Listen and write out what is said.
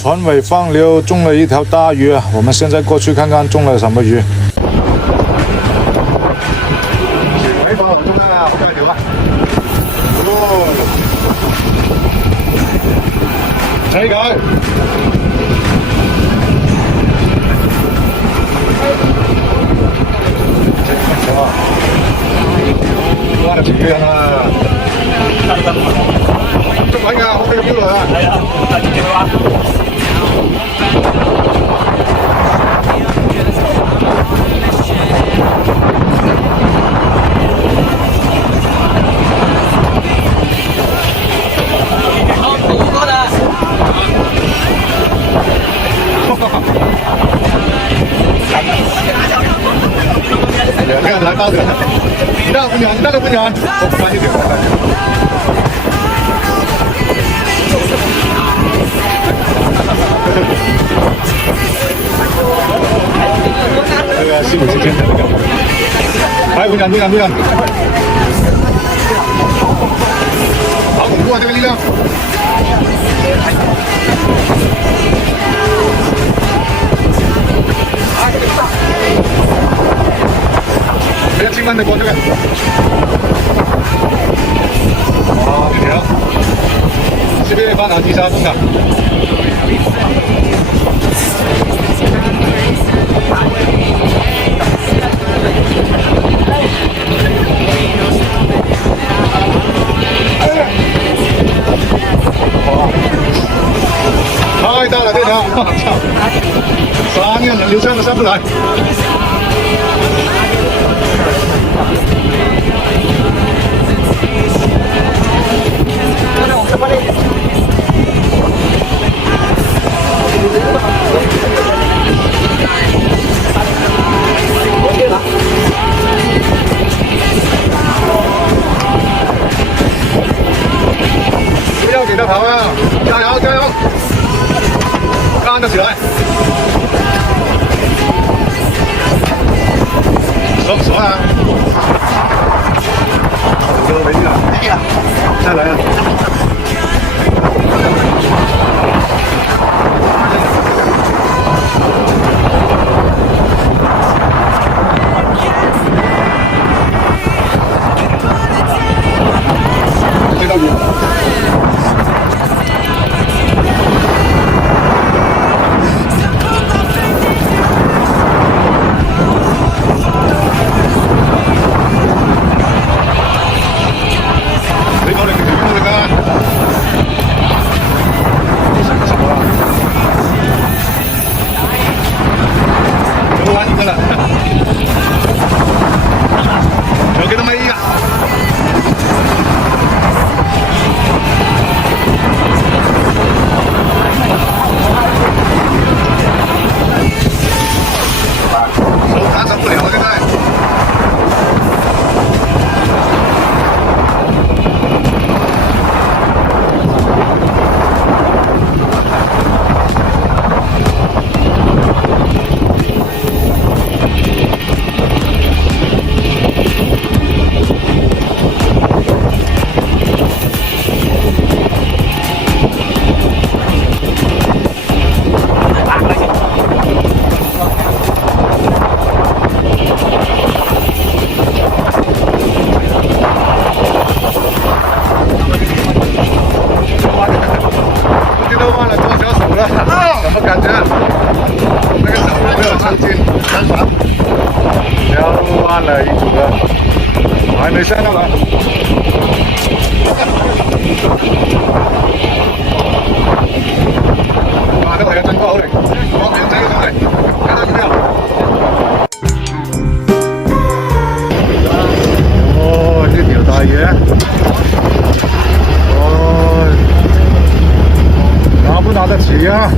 船尾放流中了一条大鱼啊！我们现在过去看看中了什么鱼。没把中了，好大条啊！睇佢。哇！條魚啊！中位㗎，好大條啊！係啊，大條啊！两个来包的，你那不远，你那个不远，我快一点，快一点。这个是50斤的那个，来不远，不远，不远。好恐怖啊，这个力量！这个轻慢的过这个，哇，这条，这边放哪几沙中的？太大了这条，我操！3个人流上都上不来。不要给他跑啊！加油，加油！干得起来！爽不爽啊？这都没劲了，再来啊！这道鱼。有幾多米啊？手打受不了了，現在。什么感觉？那个手有没有上劲？要弯了一组了，还没下到来。哇，这个还真高嘞！我看这个高嘞，看到有没有？哦，这条大鱼。哦，拿不拿得起呀？